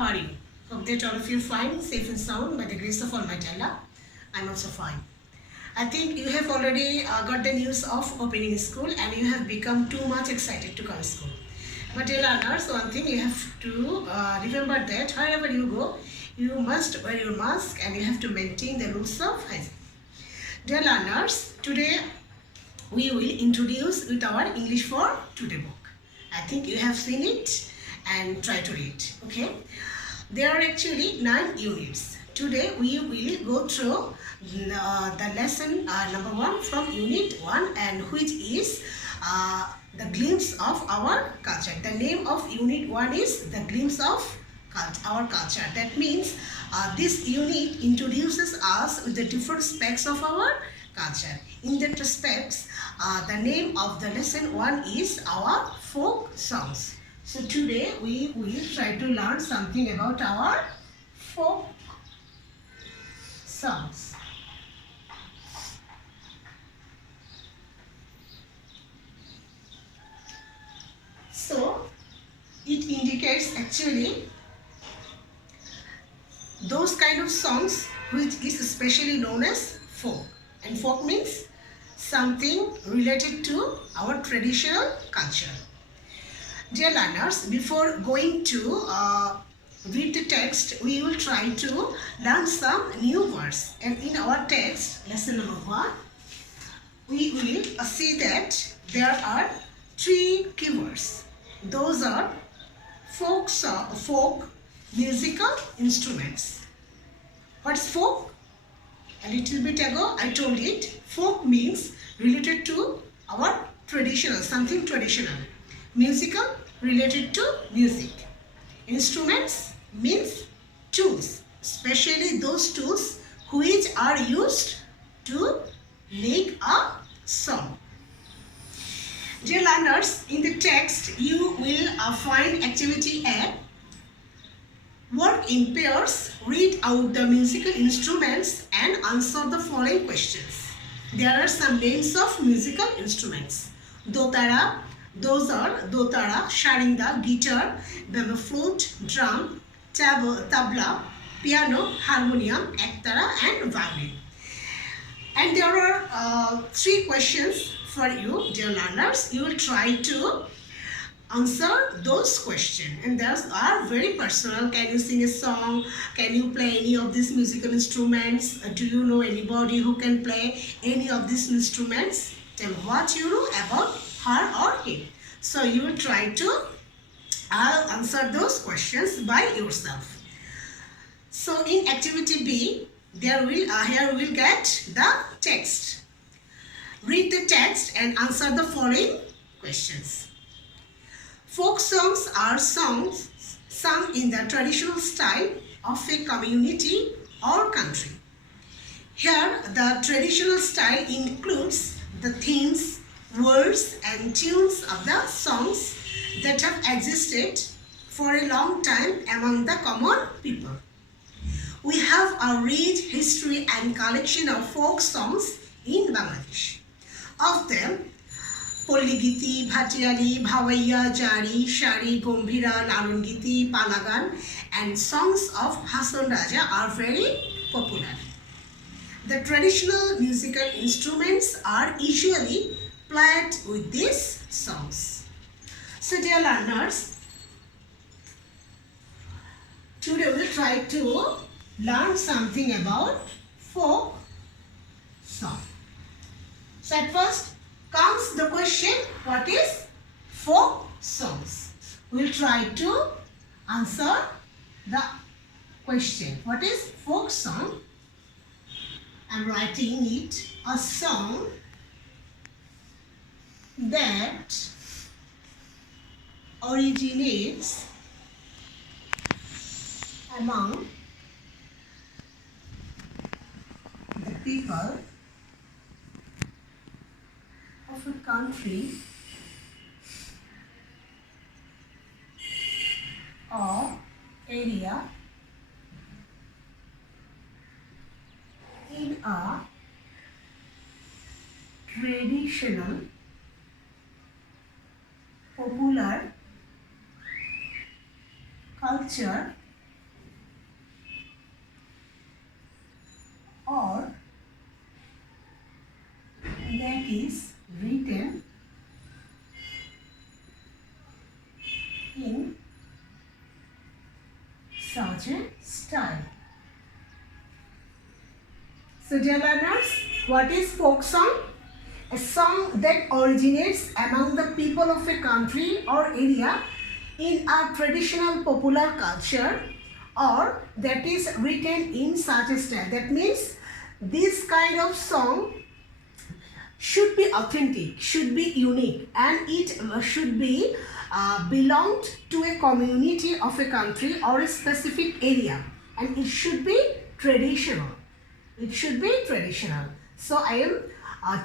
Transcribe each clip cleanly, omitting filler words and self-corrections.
How are you? Hope that all of you fine, safe and sound by the grace of Almighty Allah. I'm also fine. I think you have already got the news of opening school and you have become too much excited to come to school. But dear learners, one thing you have to remember that wherever you go, you must wear your mask and you have to maintain the rules of hygiene. Dear learners, today we will introduce with our English for Today book. I think you have seen it and try to read. Okay, there are actually 9 units. Today we will go through the lesson number 1 from unit 1, and which is the glimpse of our culture. The name of unit 1 is the glimpse of our culture. That means this unit introduces us with the different aspects of our culture. In that respects, the name of the lesson 1 is our folk songs. So today we will try to learn something about our folk songs. So it indicates actually those kind of songs which is especially known as folk. And folk means something related to our traditional culture. Dear learners, before going to read the text, we will try to learn some new words. And in our text, lesson number 1, we will see that there are 3 keywords. Those are folk musical instruments. What's folk? A little bit ago I told it. Folk means related to our traditional, something traditional. Musical, related to music. Instruments means tools, especially those tools which are used to make a song. Dear learners, in the text you will find activity A. Work in pairs, read out the musical instruments and answer the following questions. There are some names of musical instruments. Dotara, dozar, dotara, sharinga, guitar, bamboo flute, drum, tabla, piano, harmonium, ektara and violin. And there are 3 questions for you, dear learners. You will try to answer those questions, and those are very personal. Can you sing a song? Can you play any of these musical instruments? Do you know anybody who can play any of these instruments? Tell what you know about her or him. So you will try to answer those questions by yourself. So in activity B, here we will get the text. Read the text and answer the following questions. Folk songs are songs sung in the traditional style of a community or country. Here, the traditional style includes the themes, words and tunes of the songs that have existed for a long time among the common people. We have a rich history and collection of folk songs in Bangladesh. Of them, Polligiti, Bhatiali, Bhawaiya, Jari, Shari, Gombhira, Larungiti, Palagan and songs of Hasan Raja are very popular. The traditional musical instruments are usually played with these songs. So dear learners, today we will try to learn something about folk song. So at first comes the question, what is folk songs? We will try to answer the question. What is folk song? I am writing it, a song that originates among the people of a country or area in a traditional, popular culture such a style. So dear learners, what is folk song? A song that originates among the people of a country or area in a traditional popular culture, or that is written in such a style. That means this kind of song should be authentic, should be unique, and it should be belonged to a community of a country or a specific area, and it should be traditional. It should be traditional. So I am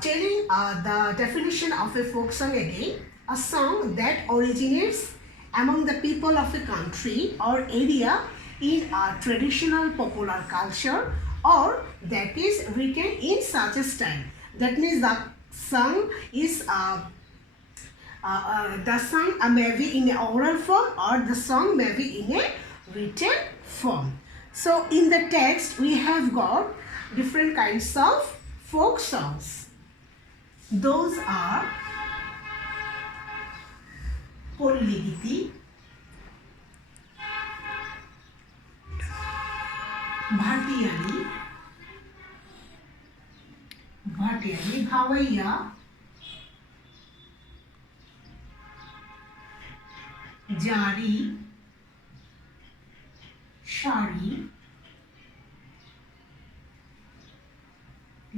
telling the definition of a folk song again. A song that originates among the people of a country or area in a traditional popular culture, or that is written in such a style. That means the song is may be in a oral form, or the song may be in a written form. So in the text we have got different kinds of folk songs. Those are Polligiti, Bhatiyali, Bhavaiya, Jari, Shari,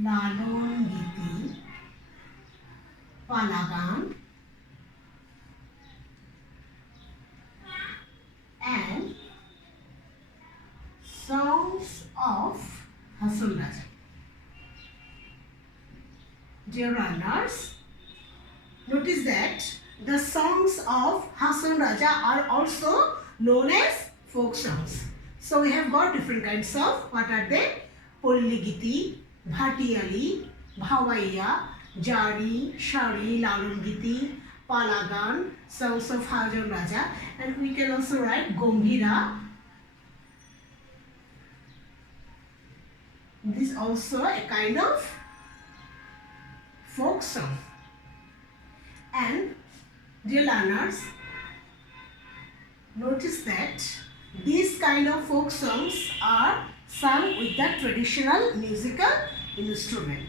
Lalon Giti, Palagan, and songs of Hasan Raja. Dear learners, notice that the songs of Hasan Raja are also known as folk songs. So we have got different kinds of, what are they? Polligiti, Bhatiyali, Bhavaiya, Jari, Shari, Lalungiti, Palagan, songs of Hasan Raja, and we can also write Gombhira. This is also a kind of folk song. And dear learners, notice that these kind of folk songs are sung with the traditional musical instrument.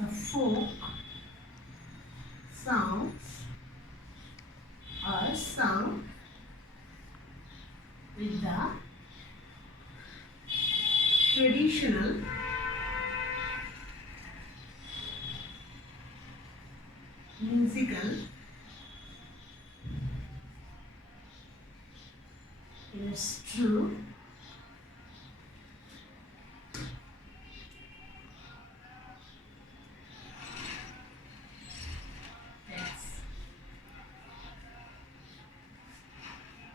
The folk songs are sung with the traditional musical instrument.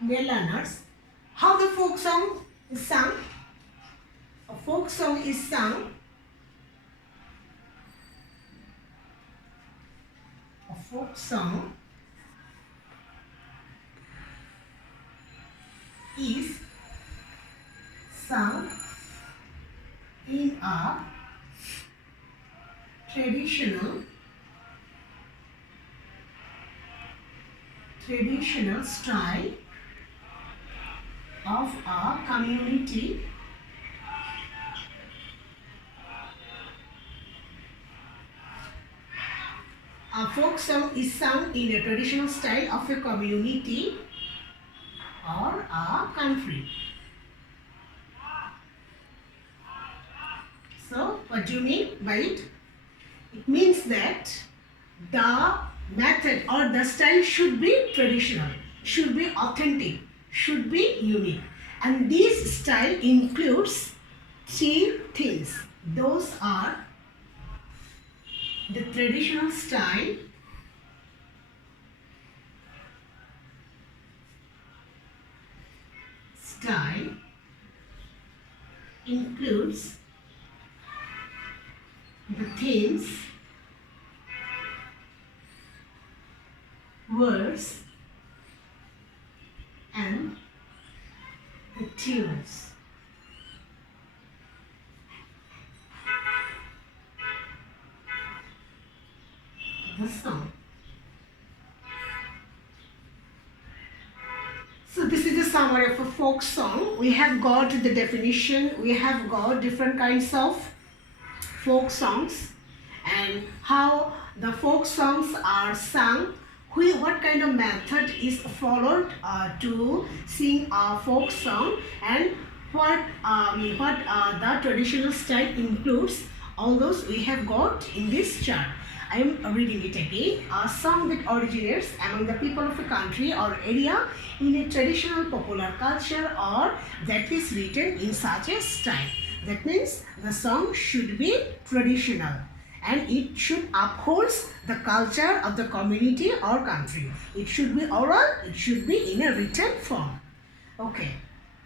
Dear learners, how the folk song is sung? A folk song is sung. A folk song is sung in a traditional style of a community A folk song is sung in a traditional style of a community or a country. So, what do you mean by it? It means that the method or the style should be traditional, should be authentic, should be unique. And this style includes three things. Those are the traditional style, includes the themes, words, and the tunes. The song. summary of a folk song. We have got the definition, we have got different kinds of folk songs and how the folk songs are sung, what kind of method is followed to sing a folk song, and what the traditional style includes. All those we have got in this chart. I am reading it again. A song that originates among the people of a country or area in a traditional popular culture or that is written in such a style. That means the song should be traditional and it should uphold the culture of the community or country. It should be oral, it should be in a written form. Okay.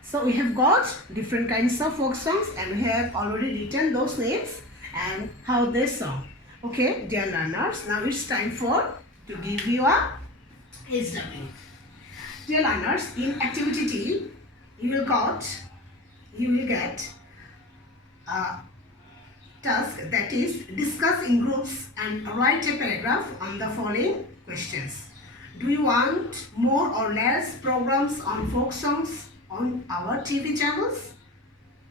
So we have got different kinds of folk songs and we have already written those names and how they song. Okay, dear learners, now it's time to give you a SW. Dear learners, in activity D, you will get a task, that is discuss in groups and write a paragraph on the following questions. Do you want more or less programs on folk songs on our TV channels?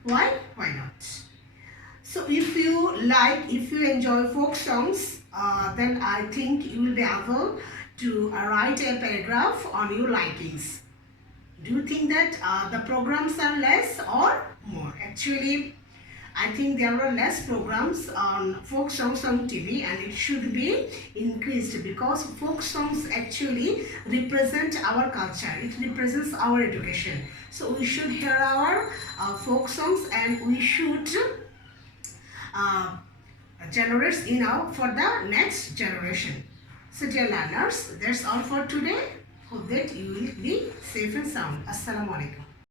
Why? Why not? So if you enjoy folk songs, then I think you will be able to write a paragraph on your likings. Do you think that the programs are less or more? Actually, I think there are less programs on folk songs on TV and it should be increased because folk songs actually represent our culture. It represents our education. So we should hear our folk songs and we should generate for the next generation. So dear learners, that's all for today. Hope that you will be safe and sound. Assalamu alaikum.